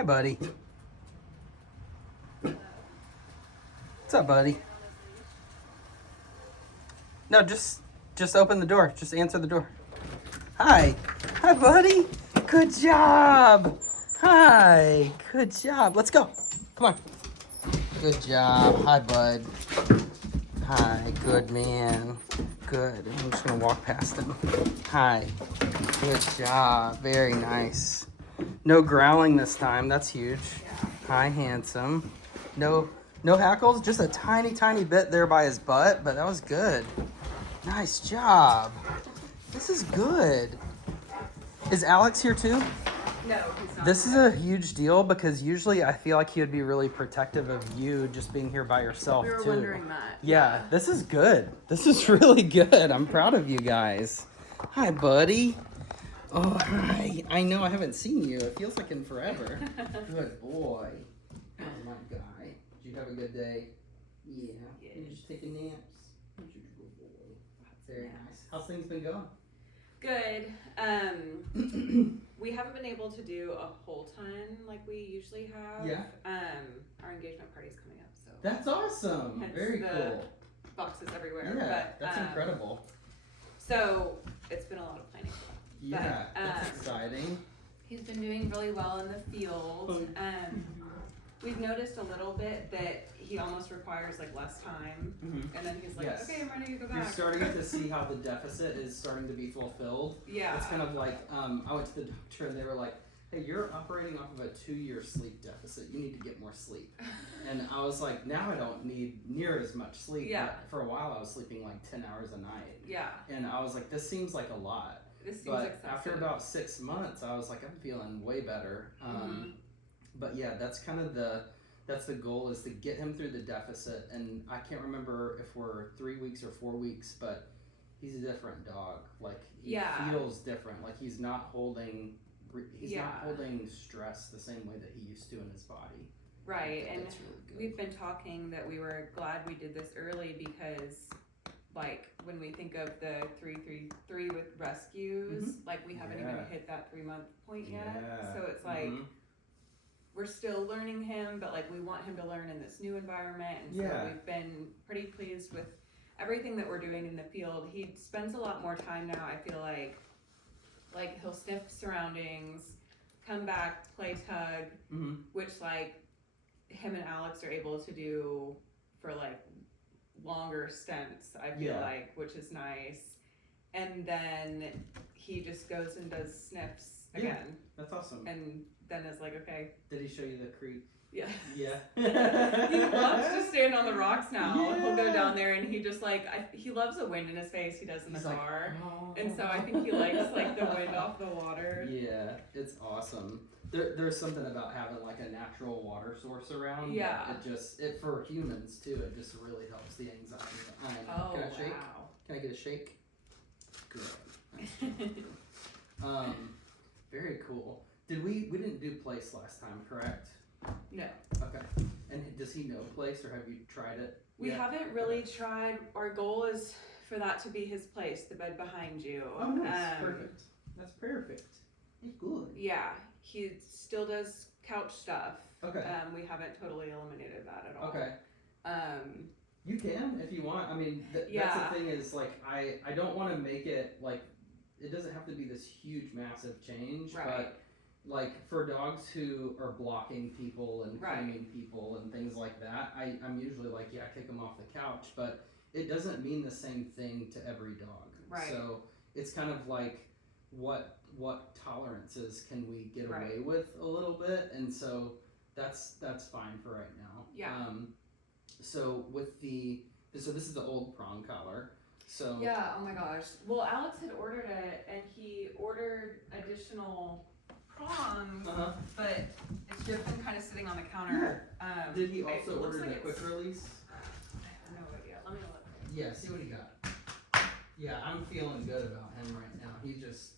Hi, buddy. What's up, buddy? No, just open the door. Just answer the door. Hi. Hi, buddy. Good job. Hi. Good job. Let's go. Come on. Good job. Hi, bud. Hi. Good man. Good. I'm just gonna walk past him. Hi. Good job. Very nice. No growling this time. That's huge. Hi, handsome. No hackles. Just a tiny bit there by his butt, but that was good. Nice job. This is good. Is Alex here too? No, he's not. This is a huge deal because usually I feel like he would be really protective of you just being here by yourself We were too. wondering that. Yeah, this is good. This is really good. I'm proud of you guys. Hi, buddy. Oh, hi. I know I haven't seen you. It feels like in forever. Good boy. Oh, my guy. Did you have a good day? Yeah. You just taking naps? You're a good boy. Very nice. How's things been going? Good. We haven't been able to do a whole ton like we usually have. Yeah. Our engagement party's coming up, so That's awesome. hence Very the cool. boxes everywhere. Yeah, but, that's incredible. So it's been a lot of planning. Yeah, but, that's exciting. He's been doing really well in the field. We've noticed a little bit that he almost requires like less time, and then he's like, Yes. "Okay, I'm ready to go back." You're starting to see how the deficit is starting to be fulfilled. Yeah. It's kind of like I went to the doctor and they were like, "Hey, you're operating off of a 2-year sleep deficit. You need to get more sleep." And I was like, "Now I don't need near as much sleep." Yeah. But for a while, I was sleeping like 10 hours a night. Yeah. And I was like, "This seems like a lot." This seems But excessive. after about 6 months, I was like, "I'm feeling way better." But yeah, that's kind of the goal, is to get him through the deficit. And I can't remember if we're 3 weeks or 4 weeks, but he's a different dog. Like he feels different. Like he's not holding stress the same way that he used to in his body. Right, and that's really good. we've been talking that we were glad we did this early because, like, when we think of the 3-3-3 with rescues, like we haven't even hit that 3-month point yet. Yeah. So it's like we're still learning him, but like we want him to learn in this new environment, and so we've been pretty pleased with everything that we're doing in the field. He spends a lot more time now. I feel like he'll sniff surroundings, come back, play tug, which like him and Alex are able to do for like longer stints, I feel like, which is nice. And then he just goes and does sniffs again. That's awesome. And then is like, okay. Did he show you the creek? Yeah. Yeah. He loves to stand on the rocks now. Yeah. He'll go down there and he just like, he loves the wind in his face. He does in the car. Like, oh. And so I think he likes like the wind off the water. Yeah, it's awesome. There's something about having like a natural water source around. Yeah. It for humans too, it just really helps the anxiety. Oh, Can I shake? wow. Can I get a shake? Good. Very cool. We didn't do place last time, correct? No. Okay. And does he know place, or have you tried it? We haven't really tried. Our goal is for that to be his place, the bed behind you. Oh, nice. Perfect. That's perfect. That's good. Yeah. He still does couch stuff. Okay. We haven't totally eliminated that at all. Okay. You can if you want. I mean, that's the thing is, like, I don't want to make it like, it doesn't have to be this huge, massive change, but like for dogs who are blocking people and claiming people and things like that, I'm usually like, kick them off the couch, but it doesn't mean the same thing to every dog. Right. So it's kind of like what tolerances can we get away with a little bit, and so that's fine for right now. Yeah. So this is the old prong collar. So yeah, oh my gosh. Well, Alex had ordered it, and he ordered additional prongs, but it's just been kind of sitting on the counter. Did he also order the quick release? I have no idea. Let me look. Yeah, see what he got. Yeah, I'm feeling good about him right now. He just,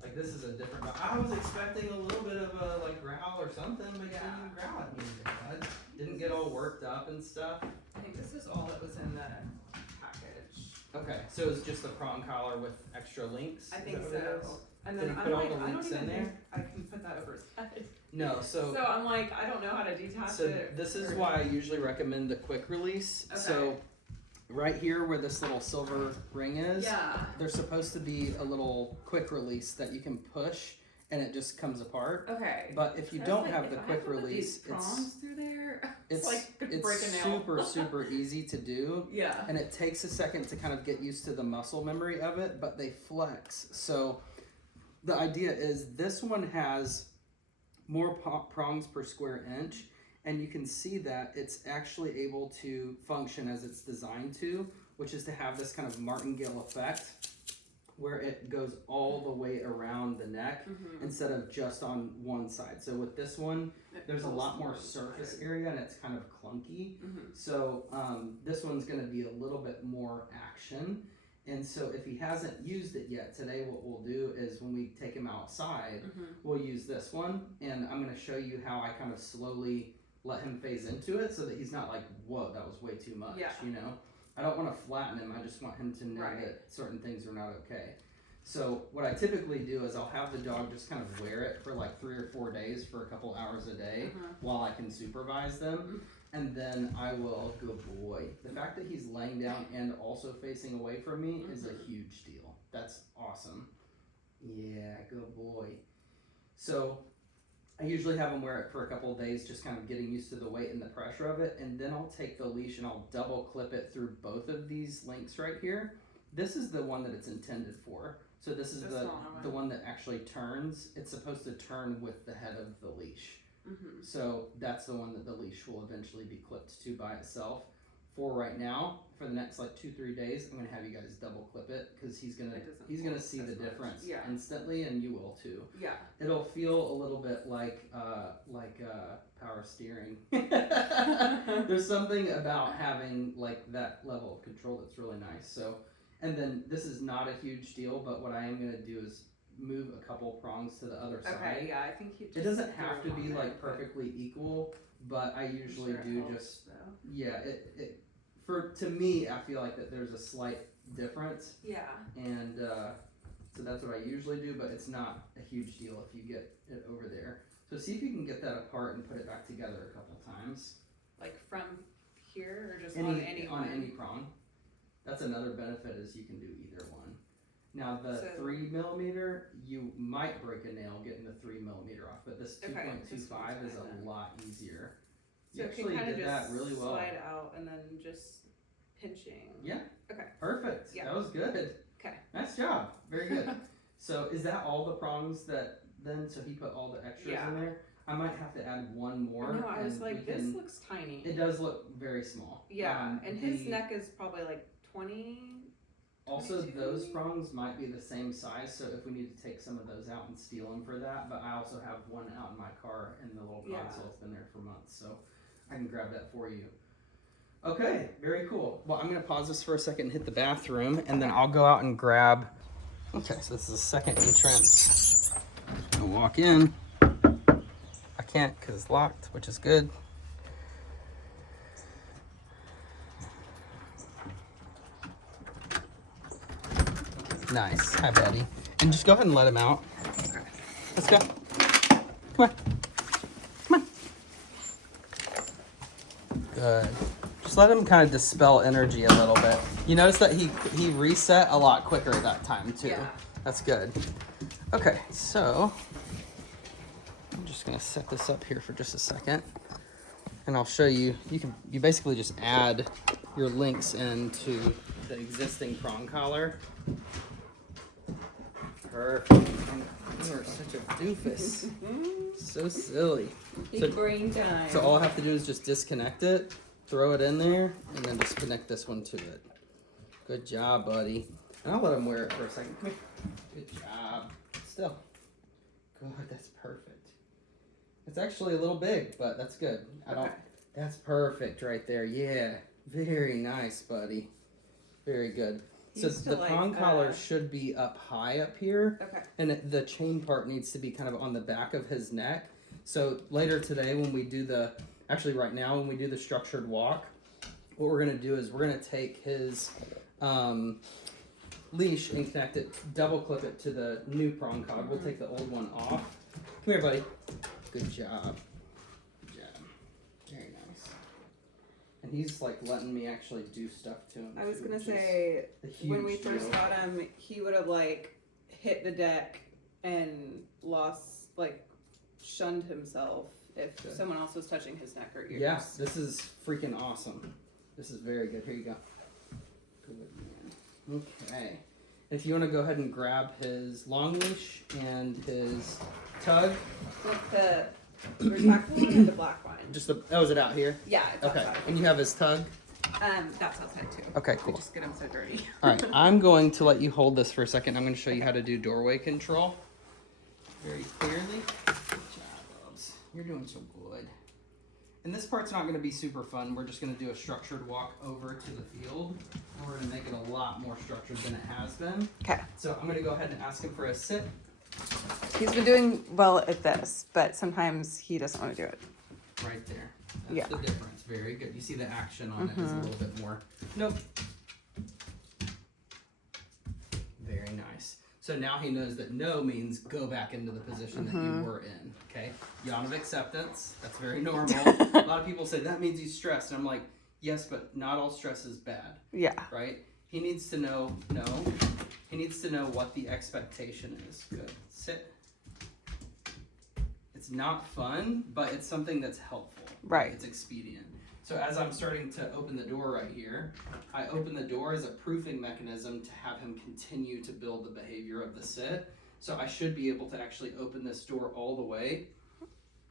like, this is a different dog. I was expecting a little bit of a like growl or something, but he didn't growl at me. Didn't get all worked up and stuff. I think this is all that was in the package. Okay, so it's just the prong collar with extra links? I think so. And Did then he I'm put all like, the I don't links even in think there? I can put that over his head. No, so I'm like, I don't know how to detach so it. this is why I usually recommend the quick release. Okay. So right here where this little silver ring is, Yeah. there's supposed to be a little quick release that you can push and it just comes apart. Okay. But if you I was don't like, have if the I quick have to put release, these prongs through there, it's like break a nail. super easy to do. Yeah. And it takes a second to kind of get used to the muscle memory of it, but they flex. So the idea is this one has more prongs per square inch, and you can see that it's actually able to function as it's designed to, which is to have this kind of martingale effect where it goes all the way around the neck instead of just on one side. So with this one, there's a lot more surface area and it's kind of clunky. So this one's going to be a little bit more action. And so if he hasn't used it yet, today what we'll do is when we take him outside, we'll use this one. And I'm going to show you how I kind of slowly let him phase into it so that he's not like, whoa, that was way too much, you know? I don't want to flatten him. I just want him to know that certain things are not okay. So what I typically do is I'll have the dog just kind of wear it for like 3 or 4 days for a couple hours a day while I can supervise them. And then I will, good boy. The fact that he's laying down and also facing away from me is a huge deal. That's awesome. Yeah, good boy. So I usually have him wear it for a couple of days, just kind of getting used to the weight and the pressure of it. And then I'll take the leash and I'll double clip it through both of these links right here. This is the one that it's intended for. So this is the one that actually turns. It's supposed to turn with the head of the leash. So that's the one that the leash will eventually be clipped to by itself. For right now, for the next like 2-3 days, I'm gonna have you guys double clip it because he's gonna see the difference instantly, and you will too. Yeah, it'll feel a little bit like power steering. There's something about having like that level of control that's really nice. So, and then this is not a huge deal, but what I am gonna do is move a couple prongs to the other side. Okay, yeah, I think you just it doesn't have to be like perfectly equal, but I usually do just to me I feel like that there's a slight difference. Yeah. And so that's what I usually do, but it's not a huge deal if you get it over there. So see if you can get that apart and put it back together a couple times. Like from here or just on any prong. That's another benefit is you can do either one. Now the 3mm, you might break a nail getting the 3mm off, but this 2.25 is a lot easier. So you actually did that really well. Slide out and then just pinching. Yeah. Okay. Perfect. Yeah. That was good. Okay. Nice job. Very good. So is that all the prongs that then? So he put all the extras in there. I might have to add one more. No, I was like, this looks tiny. It does look very small. Yeah, and his neck is probably like 20. Also, those prongs might be the same size, so if we need to take some of those out and steal them for that, but I also have one out in my car in the little console. It's been there for months, so I can grab that for you. Okay, very cool. Well, I'm going to pause this for a second and hit the bathroom, and then I'll go out and grab... Okay, so this is the second entrance. I'll walk in. I can't because it's locked, which is good. Nice. Hi, Betty. And just go ahead and let him out. Okay. Let's go. Come on. Come on. Good. Just let him kind of dispel energy a little bit. You notice that he reset a lot quicker that time, too. Yeah. That's good. Okay, so I'm just going to set this up here for just a second. And I'll show you. You basically just add your links into the existing prong collar. Perfect. You are such a doofus. So silly. Big brain time. So all I have to do is just disconnect it, throw it in there, and then just connect this one to it. Good job, buddy. And I'll let him wear it for a second. Come here. Good job. Still. Good, that's perfect. It's actually a little big, but that's good. That's perfect right there. Yeah. Very nice, buddy. Very good. So the prong collar should be up high up here, and the chain part needs to be kind of on the back of his neck. So later today when we do right now when we do the structured walk, what we're going to do is we're going to take his leash and connect it, double clip it to the new prong cog. We'll take the old one off. Come here, buddy. Good job. Good job. Very nice. And he's like letting me actually do stuff to him. I was gonna say, when we first got him, he would have like hit the deck and shunned himself if someone else was touching his neck or ears. Yeah, this is freaking awesome. This is very good. Here you go. Good man. Okay. If you want to go ahead and grab his long leash and his tug. The retractable one or the black one? Is it out here? Yeah, it's okay. outside. And you have his tug? That's outside too. Okay, cool. We just get him so dirty. All right, I'm going to let you hold this for a second. I'm going to show you how to do doorway control very clearly. Good job, Bubs. You're doing so good. And this part's not going to be super fun. We're just going to do a structured walk over to the field. And we're going to make it a lot more structured than it has been. Okay. So I'm going to go ahead and ask him for a sit. He's been doing well at this, but sometimes he doesn't want to do it. Right there. That's the difference. Very good. You see the action on it is a little bit more. Nope. Very nice. So now he knows that no means go back into the position that you were in. Okay. Yawn of acceptance. That's very normal. A lot of people say that means he's stressed. And I'm like, yes, but not all stress is bad. Yeah. Right? He needs to know, he needs to know what the expectation is. Good. Sit. It's not fun, but it's something that's helpful. Right. It's expedient. So as I'm starting to open the door right here, I open the door as a proofing mechanism to have him continue to build the behavior of the sit. So I should be able to actually open this door all the way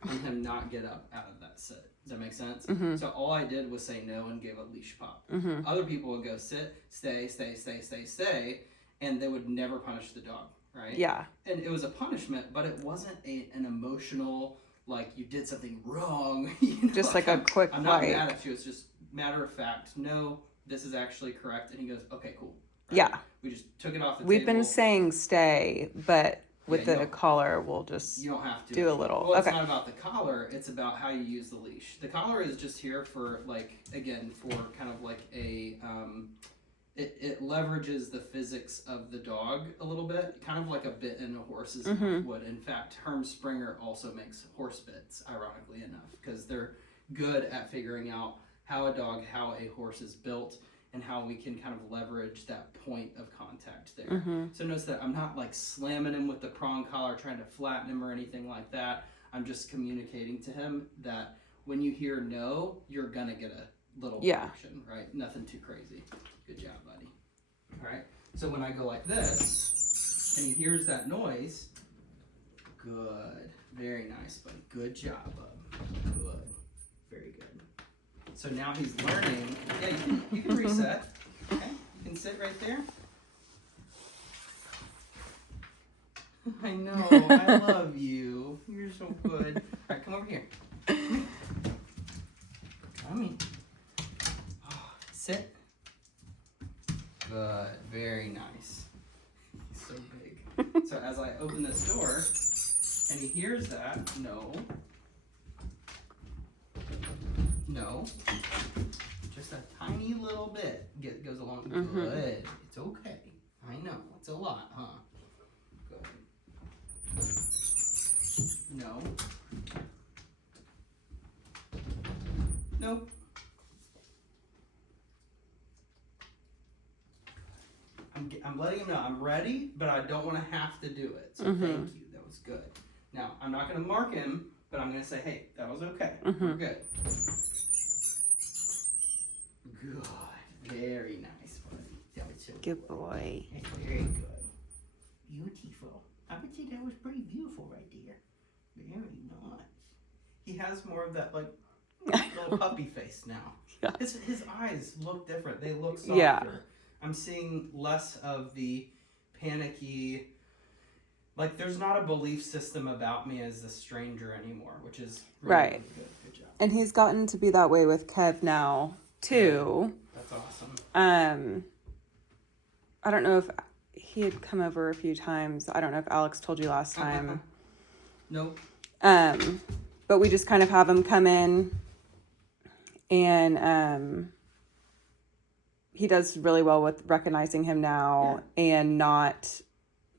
and him not get up out of that sit. Does that make sense? So all I did was say no and gave a leash pop. Other people would go sit, stay, stay, stay, stay, stay, and they would never punish the dog, right? Yeah. And it was a punishment, but it wasn't an emotional, like you did something wrong. You know, Just like a quick I'm not mad at you. It's just matter of fact. No, this is actually correct. And he goes, okay, cool. Right? Yeah. We just took it off the We've table. been saying stay, but with the collar, we'll just you don't have to do a little. Well, it's not about the collar. It's about how you use the leash. The collar is just here for for kind of like a it leverages the physics of the dog a little bit, kind of like a bit in a horse's mouth would. In fact, Herm Springer also makes horse bits, ironically enough, because they're good at figuring out how a horse is built, and how we can kind of leverage that point of contact there. So notice that I'm not like slamming him with the prong collar, trying to flatten him or anything like that. I'm just communicating to him that when you hear no, you're gonna get a little action, right? Nothing too crazy. Good job, buddy. All right. So when I go like this, and he hears that noise, good. Very nice, buddy. Good job, bub. Good. Very good. So now he's learning. Yeah, you can reset. Okay, you can sit right there. I know. I love you. You're so good. All right, come over here. Come in. Oh, sit. Good. Very nice. He's so big. So as I open this door, and he hears that, no. No. Just a tiny little bit goes along. Good. It's okay. I know. It's a lot, huh? Good. No. Nope. I'm letting him know I'm ready, but I don't want to have to do it. So thank you. That was good. Now, I'm not going to mark him, but I'm going to say, hey, that was okay. We're good. Good. Very nice, buddy. That was so good boy. That's very good. Beautiful. I would say that was pretty beautiful right there. Very nice. He has more of that, like, little puppy face now. Yeah. His eyes look different. They look softer. Yeah. I'm seeing less of the panicky, like there's not a belief system about me as a stranger anymore, which is really, really good. Good job. And he's gotten to be that way with Kev now too. That's awesome. I don't know if he had come over a few times. I don't know if Alex told you last time. Nope. But we just kind of have him come in and he does really well with recognizing him now and not,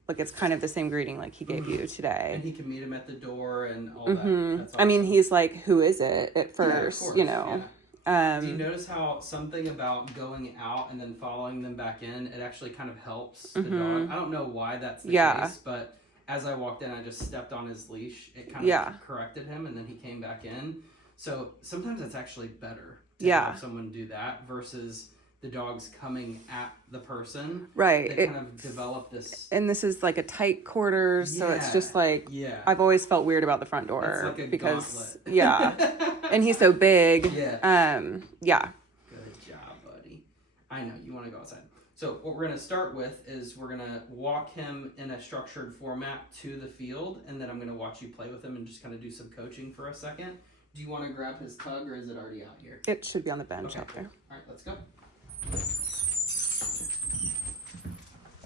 like, it's kind of the same greeting like he gave you today. And he can meet him at the door and all that. That's awesome. I mean, he's like, who is it at first, course, you know? Do you notice how something about going out and then following them back in, it actually kind of helps the dog? I don't know why that's the case, but as I walked in, I just stepped on his leash. It kind of corrected him, and then he came back in. So sometimes it's actually better to have someone do that versus the dog's coming at the person. Right. They kind of develop this. And this is like a tight quarters, so it's just like, I've always felt weird about the front door. It's like a because, gauntlet. And he's so big. Yeah. Good job, buddy. I know, you want to go outside. So what we're going to start with is we're going to walk him in a structured format to the field, and then I'm going to watch you play with him and just kind of do some coaching for a second. Do you want to grab his tug, or is it already out here? It should be on the bench out there. All right, let's go.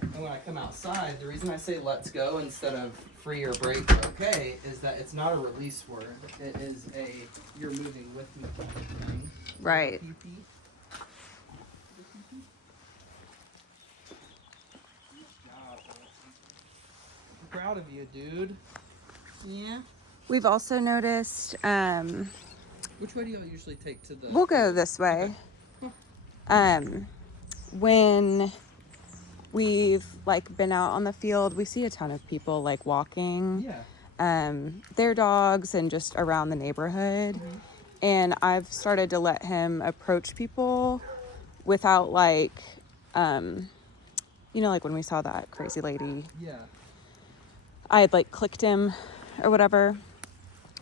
And when I come outside, the reason I say let's go instead of free or break okay is that it's not a release word. It is a you're moving with me type of thing. Right. I'm proud of you, dude. Yeah. We've also noticed, which way do you usually take to the... We'll go this way. Okay. When we've like been out on the field, we see a ton of people like walking their dogs and just around the neighborhood. And I've started to let him approach people without like, you know, like when we saw that crazy lady. I had like clicked him or whatever,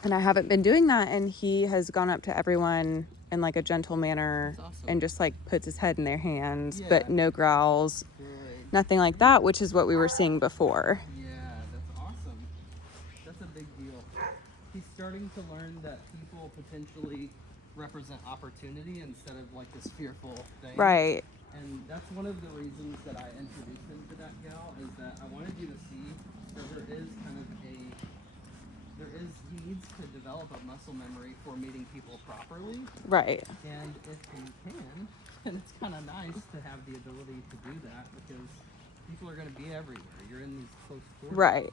and I haven't been doing that, and he has gone up to everyone in like a gentle manner and just like puts his head in their hands, but no growls, nothing like that, which is what we were seeing before. Yeah, that's awesome. That's a big deal. He's starting to learn that people potentially represent opportunity instead of like this fearful thing. Right. And that's one of the reasons that I introduced him to that gal, is that I wanted you to see that there is kind of he needs to develop a muscle memory for meeting people properly. Right. And if he can, then it's kind of nice to have the ability to do that, because people are going to be everywhere. You're in these close quarters, right?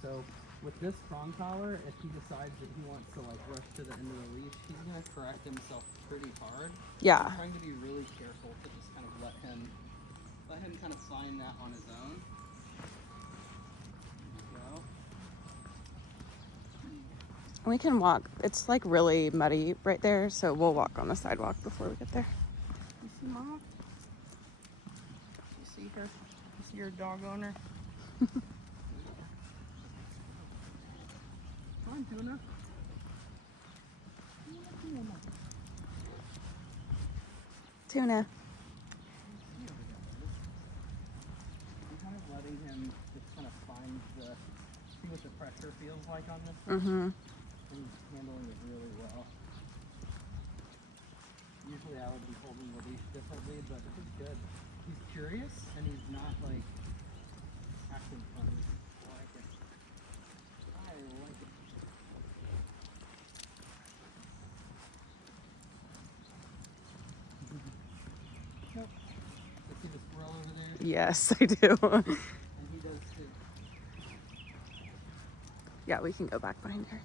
So with this prong collar, if he decides that he wants to like rush to the end of the leash, he's going to correct himself pretty hard. Yeah. I'm trying to be really careful to just kind of let him kind of find that on his own. We can walk. It's like really muddy right there, so we'll walk on the sidewalk before we get there. You see Mama? You see her? You see your dog owner? Come on, Tuna. Tuna. I'm kind of letting him just kind of see what the pressure feels like on this. He's handling it really well. Usually I would be holding the leash differently, but this is good. He's curious, and he's not like acting funny. I like it. I like it. Nope. You see the squirrel over there? Yes, I do. And he does too. Yeah, we can go back behind her.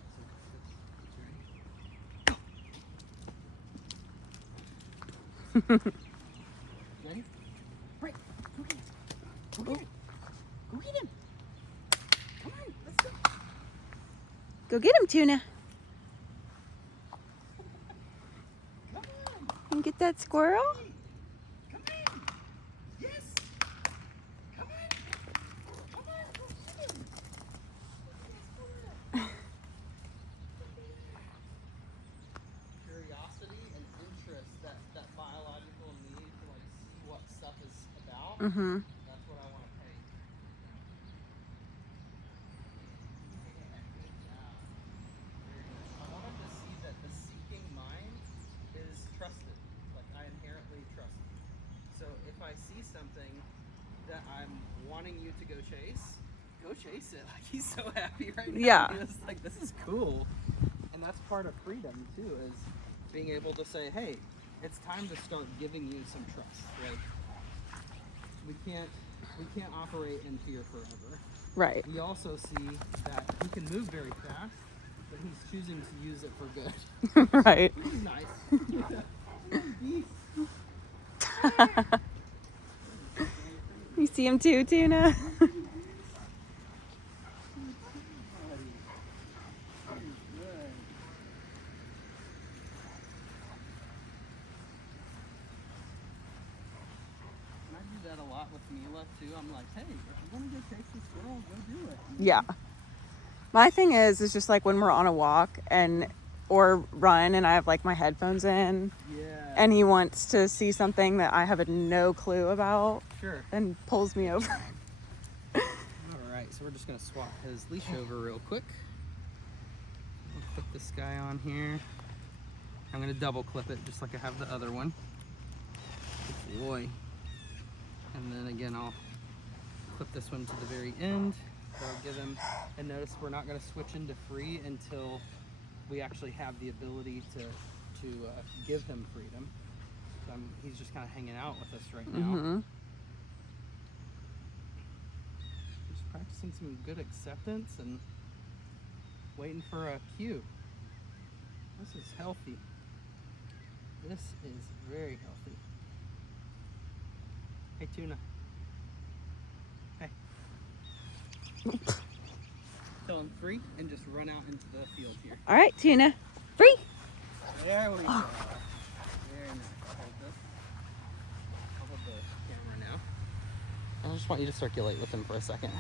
Ready? Right. Go get him. Go get him. Go get him. Come on, let's go. Go get him, Tuna. Come on. And get that squirrel. Come in. Yes. Come on. Come on. Go get him. Curiosity and interest, that biological need to like see what stuff is about. That's what I want to pay. I want him to see that the seeking mind is trusted. Like, I inherently trust you. So if I see something that I'm wanting you to go chase it. Like, he's so happy right now. Yeah. He's like, this is cool. And that's part of freedom too, is being able to say, hey, it's time to start giving you some trust. Like, we can't operate in fear forever. Right. We also see that he can move very fast, but he's choosing to use it for good. Right. Which is nice. You see him too, Tuna? That a lot with Mila too. I'm like, hey, if you want to go chase the squirrel, go do it. Yeah. My thing is just like when we're on a walk or run and I have like my headphones in. Yeah. And he wants to see something that I have no clue about. Sure. And pulls me over. All right, so we're just gonna swap his leash over real quick. I'll put this guy on here. I'm gonna double clip it just like I have the other one. Good boy. And then again, I'll clip this one to the very end. So I'll give him, and notice we're not going to switch into free until we actually have the ability to give him freedom. So he's just kind of hanging out with us right now. Mm-hmm. Just practicing some good acceptance and waiting for a cue. This is healthy. This is very healthy. Hey, Tuna. Hey. Tell him free and just run out into the field here. All right, Tuna. Free. There we go. Very nice. Hold the camera now. I just want you to circulate with him for a second.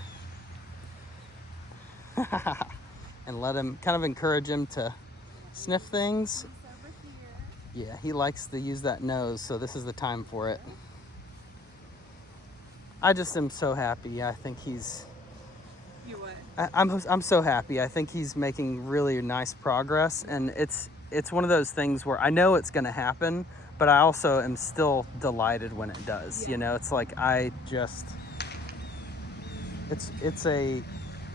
And let him, kind of encourage him to sniff things. Yeah, he likes to use that nose, so this is the time for it. I just am so happy. I think he's... You what? I'm so happy. I think he's making really nice progress, and it's one of those things where I know it's going to happen, but I also am still delighted when it does. Yeah. You know, it's like it's a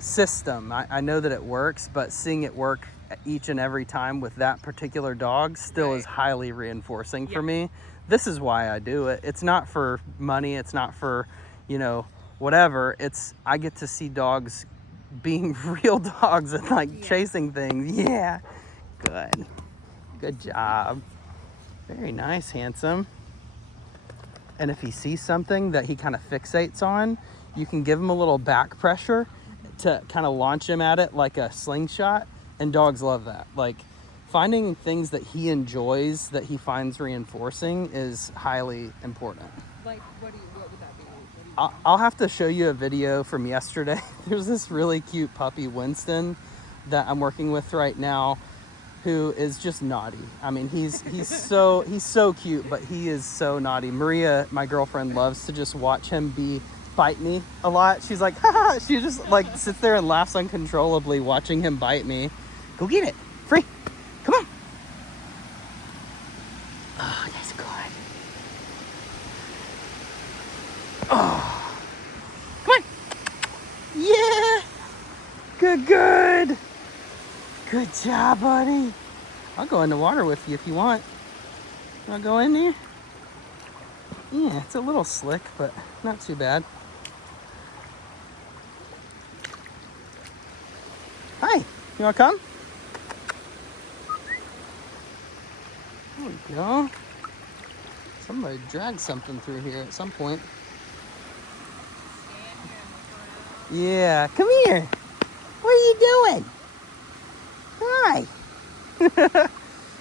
system. I know that it works, but seeing it work each and every time with that particular dog still is highly reinforcing for me. This is why I do it. It's not for money. It's not for, whatever. I get to see dogs being real dogs and chasing things. Yeah. Good job. Very nice, handsome. And if he sees something that he kind of fixates on, you can give him a little back pressure to kind of launch him at it like a slingshot. And dogs love that. Like, finding things that he enjoys, that he finds reinforcing, is highly important. Like, what would that be? I'll have to show you a video from yesterday. There's this really cute puppy, Winston, that I'm working with right now, who is just naughty. I mean, he's so cute, but he is so naughty. Maria, my girlfriend, loves to just watch him bite me a lot. She's like, ha! She just sits there and laughs uncontrollably watching him bite me. Go get it, free. Come on. Oh, that's good. Oh, come on. Yeah. Good. Good job, buddy. I'll go in the water with you if you want. I'll go in there. Yeah, it's a little slick, but not too bad. Hi, you wanna come? There we go. Somebody dragged something through here at some point. Yeah, come here. What are you doing? Hi.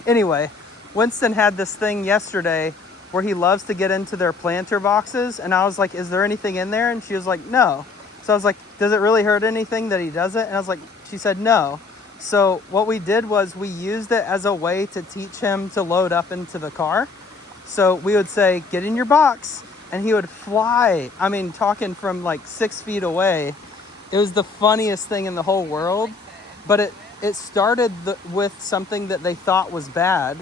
Anyway, Winston had this thing yesterday where he loves to get into their planter boxes, and I was like, is there anything in there? And she was like, no. So I was like, does it really hurt anything that he does it? And I was like, she said no. So what we did was we used it as a way to teach him to load up into the car. So we would say, get in your box, and he would fly. I mean, talking from 6 feet away. It was the funniest thing in the whole world, but it started with something that they thought was bad.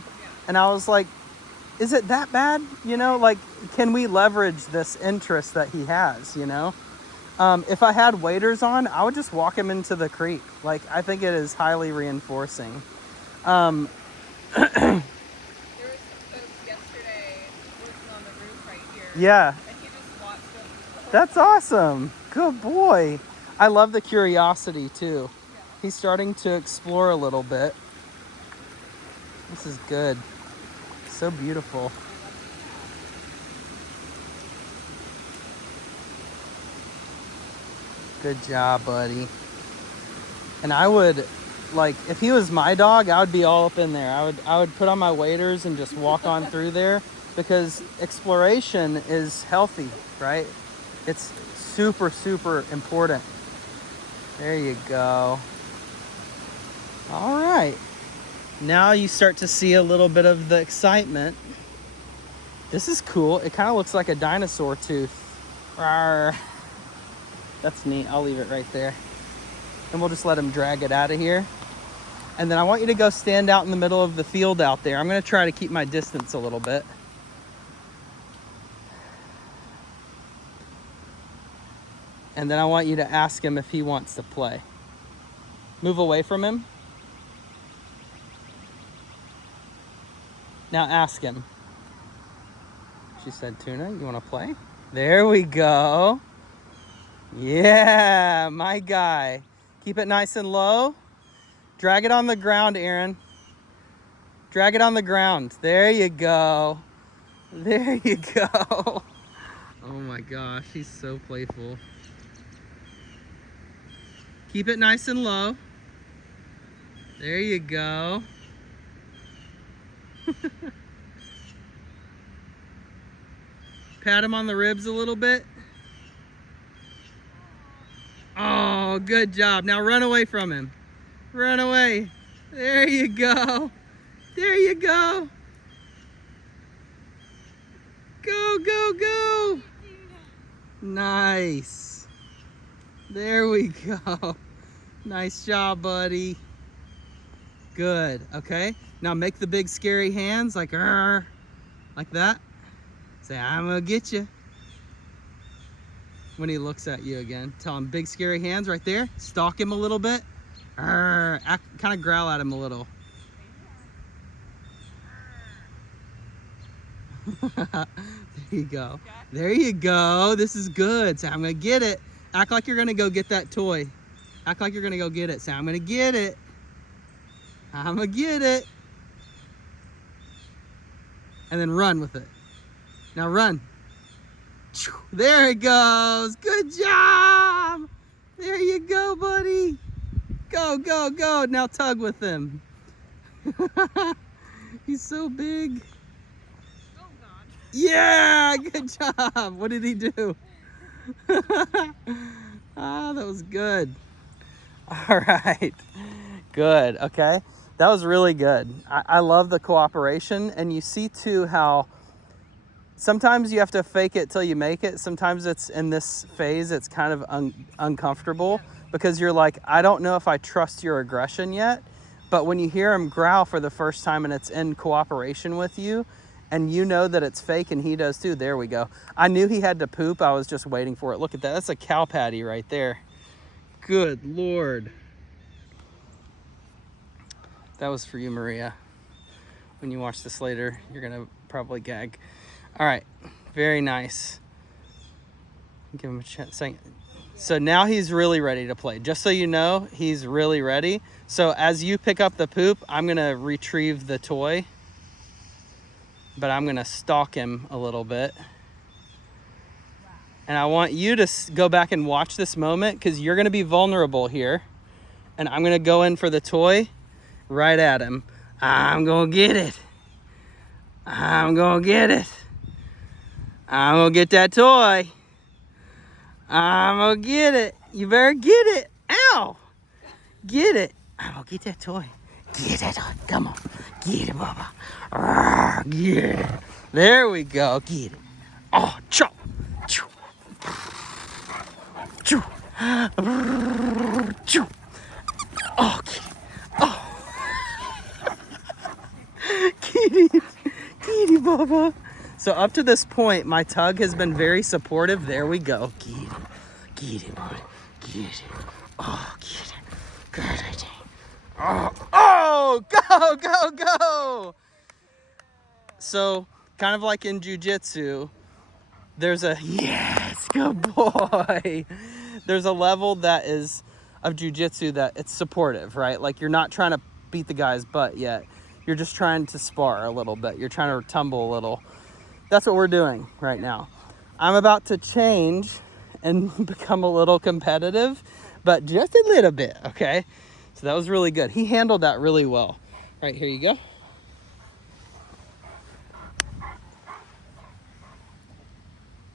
And I was like, is it that bad? Can we leverage this interest that he has, If I had waders on, I would just walk him into the creek. I think it is highly reinforcing. There was some folks yesterday Yeah. And he just watched him. That's awesome. Good boy. I love the curiosity too. He's starting to explore a little bit. This is good. So beautiful. Good job, buddy. And I would, like, if he was my dog, I would be all up in there. I would put on my waders and just walk on through there, because exploration is healthy, right? It's super, super important. There you go. All right. Now you start to see a little bit of the excitement. This is cool. It kind of looks like a dinosaur tooth. Rawr. That's neat. I'll leave it right there. And we'll just let him drag it out of here. And then I want you to go stand out in the middle of the field out there. I'm going to try to keep my distance a little bit. And then I want you to ask him if he wants to play. Move away from him. Now ask him. She said, Tuna, you want to play? There we go. Yeah, my guy. Keep it nice and low. Drag it on the ground, Aaron. Drag it on the ground. There you go. There you go. Oh my gosh, he's so playful. Keep it nice and low. There you go. Pat him on the ribs a little bit. Oh, good job. Now run away from him. Run away. There you go. There you go. Go, go, go. Nice. There we go. Nice job, buddy. Good. Okay. Now make the big scary hands like that. Say, I'm gonna get you. When he looks at you again, tell him big scary hands right there. Stalk him a little bit. Kind of growl at him a little. There you go. There you go. This is good. Say, I'm gonna get it. Act like you're gonna go get that toy. Act like you're gonna go get it. Say, I'm gonna get it. I'm gonna get it. And then run with it. Now run. There it goes. Good job. There you go, buddy. Go, go, go. Now tug with him. He's so big. Oh, God. Yeah, good job. What did he do? Ah, that was good. All right. Good. Okay. That was really good. I love the cooperation. And you see, too, how sometimes you have to fake it till you make it. Sometimes it's in this phase, it's kind of uncomfortable because you're like, I don't know if I trust your aggression yet. But when you hear him growl for the first time and it's in cooperation with you and you know that it's fake and he does too, there we go. I knew he had to poop. I was just waiting for it. Look at that. That's a cow patty right there. Good Lord. That was for you, Maria. When you watch this later, you're going to probably gag. All right, very nice. Give him a chance. So now he's really ready to play. Just so you know, he's really ready. So as you pick up the poop, I'm gonna retrieve the toy, but I'm gonna stalk him a little bit. And I want you to go back and watch this moment because you're gonna be vulnerable here. And I'm gonna go in for the toy right at him. I'm gonna get it. I'm gonna get it. I'm gonna get that toy. I'm gonna get it. You better get it. Ow! Get it. I'm gonna get that toy. Get it. Come on. Get it, Bubba. Get it. There we go. Get it. Oh, chop. Choo. Choo. Choo. Oh, get it. Oh. Get it. Get it, Bubba. So up to this point, my tug has been very supportive. There we go. Get it. Get it, buddy. Get it. Oh, get it. Good idea. Oh, go, go, go. So kind of like in jiu-jitsu, there's a, yes, good boy. There's a level that is of jujitsu that it's supportive, right? Like you're not trying to beat the guy's butt yet. You're just trying to spar a little bit. You're trying to tumble a little. That's what we're doing right now. I'm about to change and become a little competitive, but just a little bit, okay? So that was really good. He handled that really well. Right, here you go.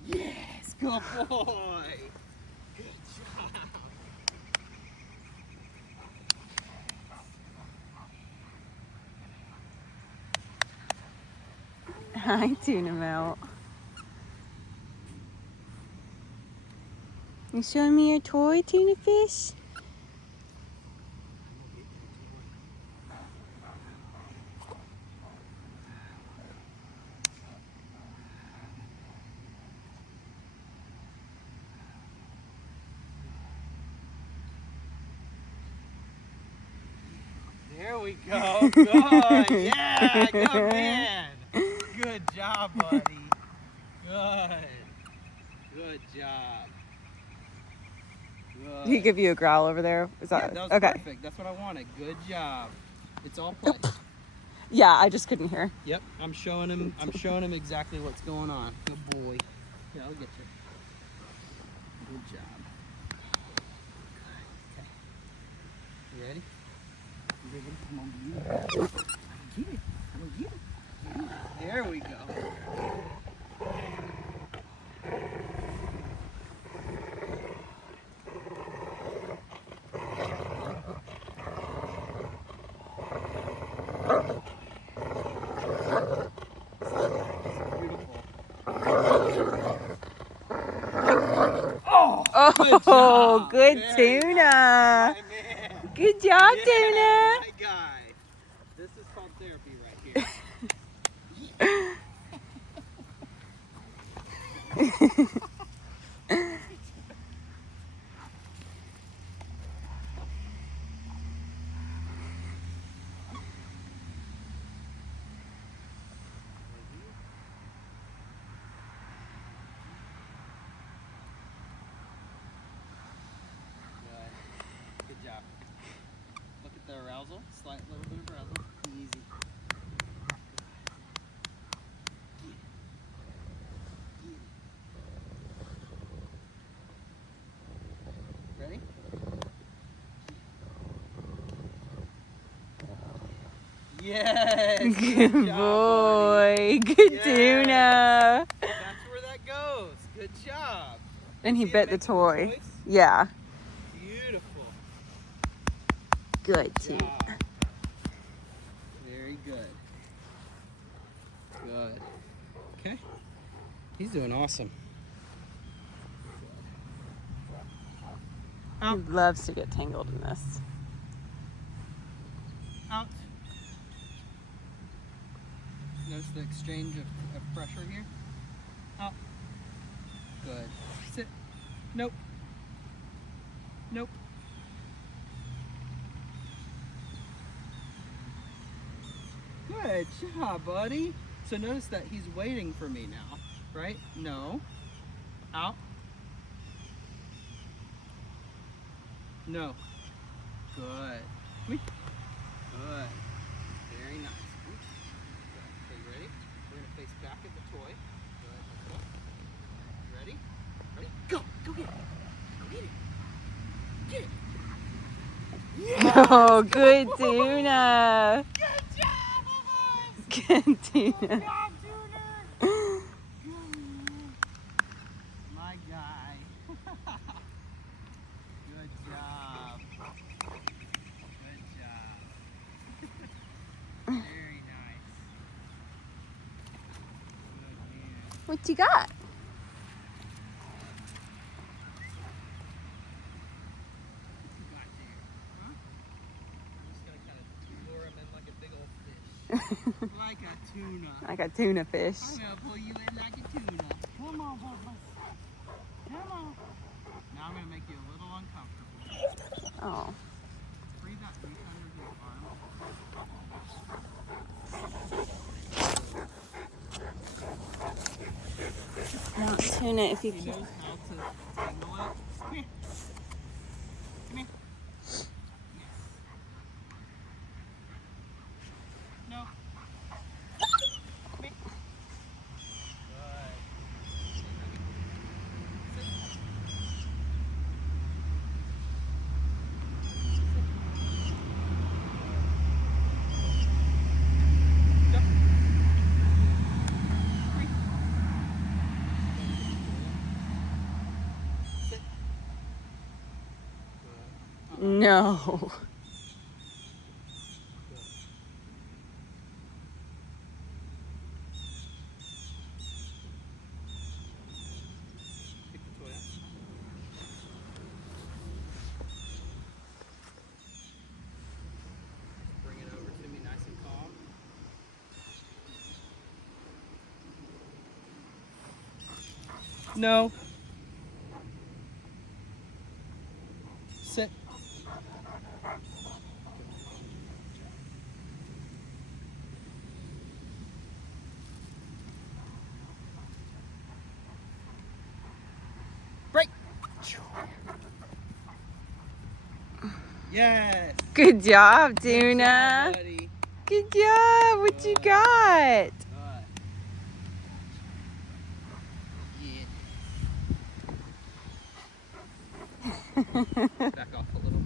Yes, good boy. Good job. Hi, Tuna Melt. You showing me your toy, tuna fish? There we go. Good. Yeah, good man. Good job, buddy. Good. Good job. Good. Did he give you a growl over there? Is that, Yeah, that was okay? perfect. That's what I wanted. Good job. It's all play. Yeah, I just couldn't hear. Yep, I'm showing him exactly what's going on. Good boy. Yeah, I'll get you. Good job. Okay. You ready? Come on, get it. Come on, get it. There we go. Oh, good Very tuna. nice. My man. Good job, Yeah, Tuna. my guy. This is called therapy right here. Good job. Look at the arousal. Slight little bit of arousal. Easy. Ready? Yes. Good job, boy. buddy. Good Yes. tuna. That's where that goes. Good job. And he See it bit the making toy. choice? Yeah. Beautiful. Good tuna. Job. Very good. Good. Okay. He's doing awesome. He Out. loves to get tangled in this. Out. Notice the exchange of pressure here. Out. Good. Sit. Nope. Nope. Good job, buddy. So notice that he's waiting for me now, right? No. Out. No. Good. Come here. Good. Very nice. Good. Okay, you ready? We're gonna face back at the toy. Good. Let's go. You ready? Ready? Go! Go get it! Go get it! Get it! Yes! Oh, good tuna. Good job, Bubba! Good tuna. Good job, Tuna! My guy. Good job. Good job. Very nice. Good man. What you got? What you got there? Huh? I'm just gonna kind of lure him in like a big old fish. Like a tuna. Like a tuna fish. I'm gonna pull you in like a tuna. Come on, Bubba. Come on. Now I'm gonna make you a little uncomfortable. Oh. Breathe out. Breathe under his arm. Now, Tuna, if you He can. knows how to tangle it. Come here. Come here. Yes. No. Come here. No. Pick the toy up. Bring it over to me nice and calm. No. Sit. Break. Yes. Good job, Good Tuna. job, buddy. Good job. What you got? Back off a little.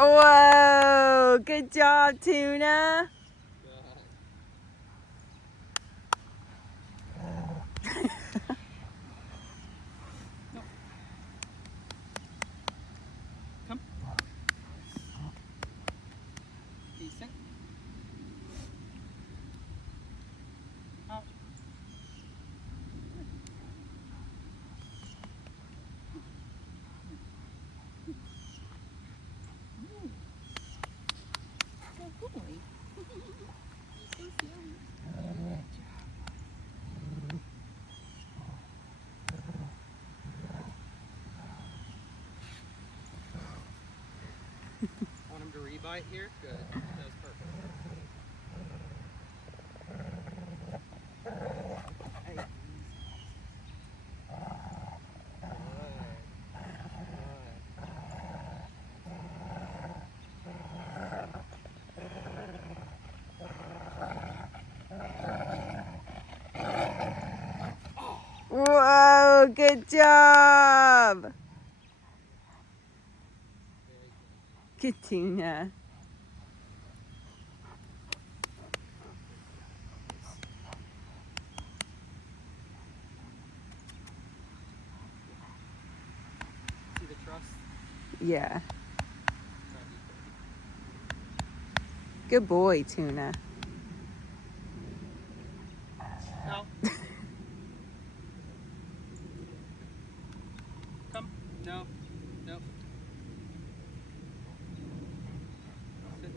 Whoa! Good job, Tuna. Come. Decent. Out. Good boy. So silly. Want him to rebite here? Good. That was perfect. Hey. Good. Whoa! Good job. Good Tuna. See the truss? Yeah. Good boy, Tuna. No. Come. No. No. Sit.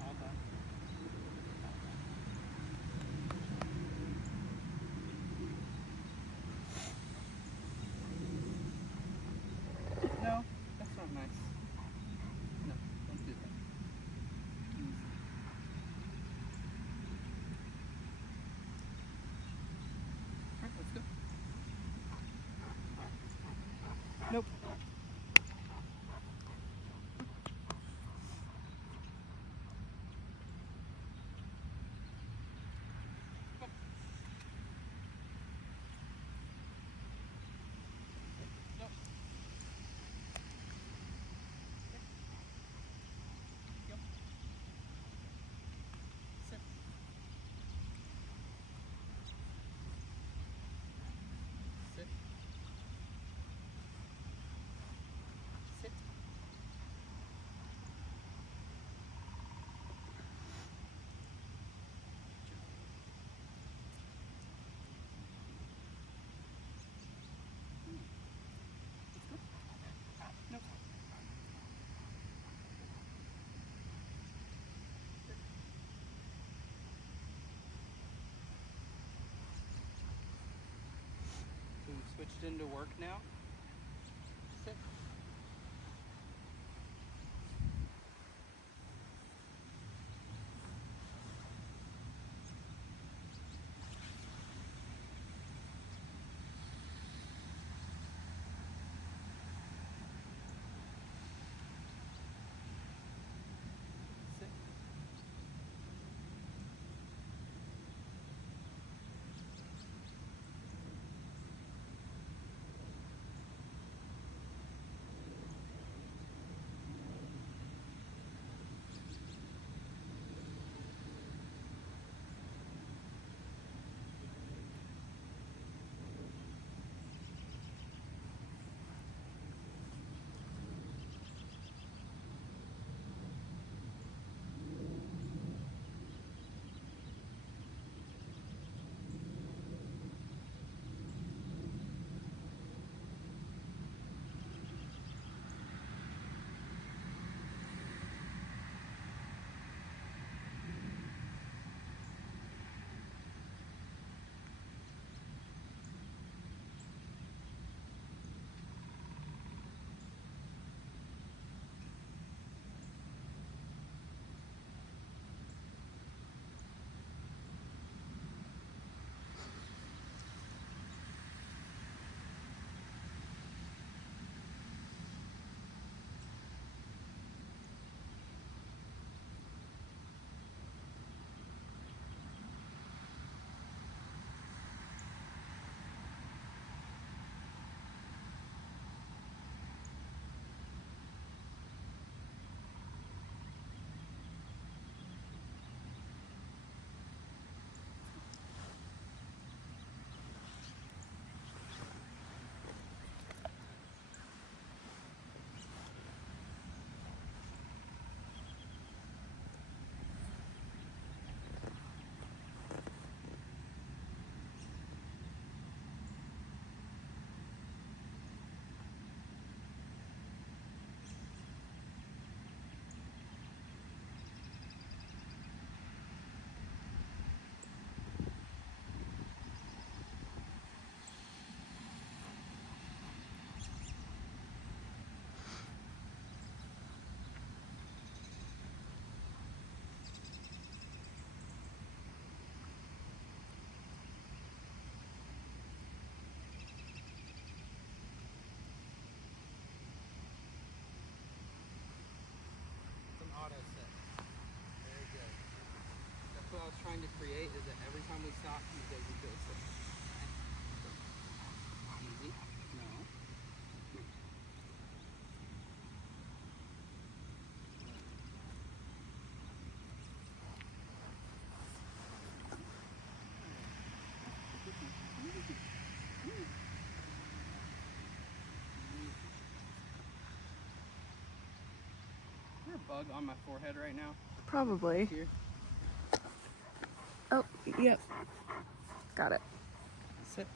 All done. eased into work now. Sit. Sit. Auto sit. Very good. That's what I was trying to create, is that every time we stop, you guys would go sit. Easy. No. Is there a bug on my forehead right now? Probably. Here. Oh, yep. Got it. Sit.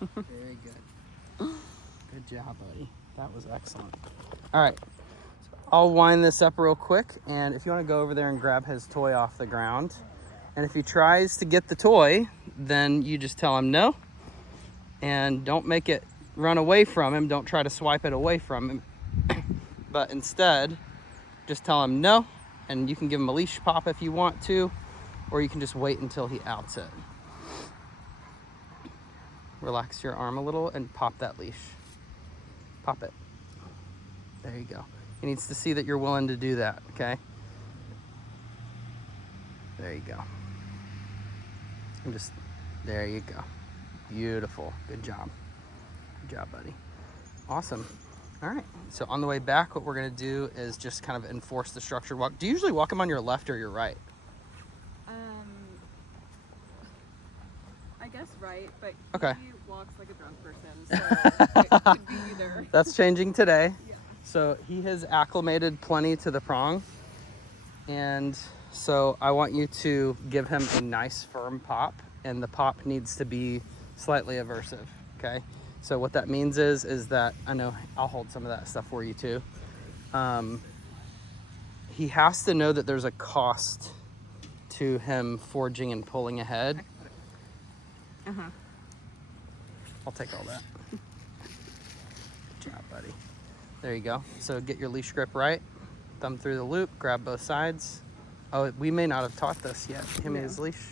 Very good. Good job, buddy. That was excellent. All right. I'll wind this up real quick, and if you want to go over there and grab his toy off the ground, and if he tries to get the toy, then you just tell him no, and don't make it run away from him. Don't try to swipe it away from him, but instead, just tell him no, and you can give him a leash pop if you want to, or you can just wait until he outs it. Relax your arm a little and pop that leash. Pop it. There you go. He needs to see that you're willing to do that, okay? There you go. And just, there you go. Beautiful. Good job. Good job, buddy. Awesome. All right. So on the way back, what we're going to do is just kind of enforce the structured walk. Do you usually walk him on your left or your right? I guess right, but okay. He walks like a drunk person, so it could be either. That's changing today. Yeah. So he has acclimated plenty to the prong, and so I want you to give him a nice firm pop, and the pop needs to be slightly aversive, okay? So what that means is that, I know I'll hold some of that stuff for you too. He has to know that there's a cost to him forging and pulling ahead. I'll take all that. Good job, buddy. There you go. So get your leash grip right. Thumb through the loop, grab both sides. Oh, we may not have taught this yet. Give me his leash.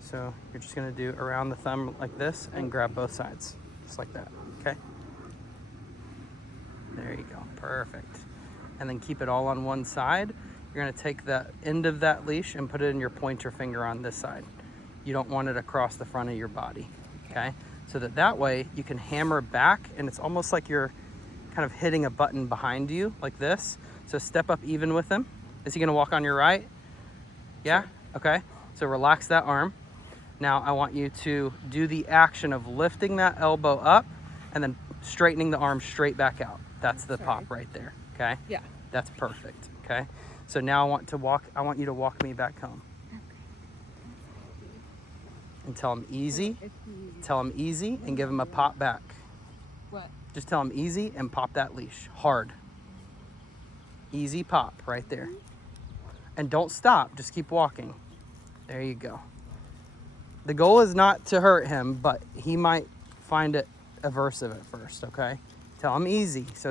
So you're just gonna do around the thumb like this and grab both sides, just like that, okay? There you go, perfect. And then keep it all on one side. You're gonna take the end of that leash and put it in your pointer finger on this side. You don't want it across the front of your body, okay? So that way you can hammer back, and it's almost like you're kind of hitting a button behind you like this. So step up even with him. Is he gonna walk on your right? Yeah, okay. So relax that arm. Now I want you to do the action of lifting that elbow up and then straightening the arm straight back out. That's the pop right there, okay? Yeah. That's perfect, okay? So now I want you to walk me back home. And tell him easy. Tell him easy and give him a pop back. What? Just tell him easy and pop that leash hard. Easy pop right there. And don't stop, just keep walking. There you go. The goal is not to hurt him, but he might find it aversive at first, okay? Tell him easy. So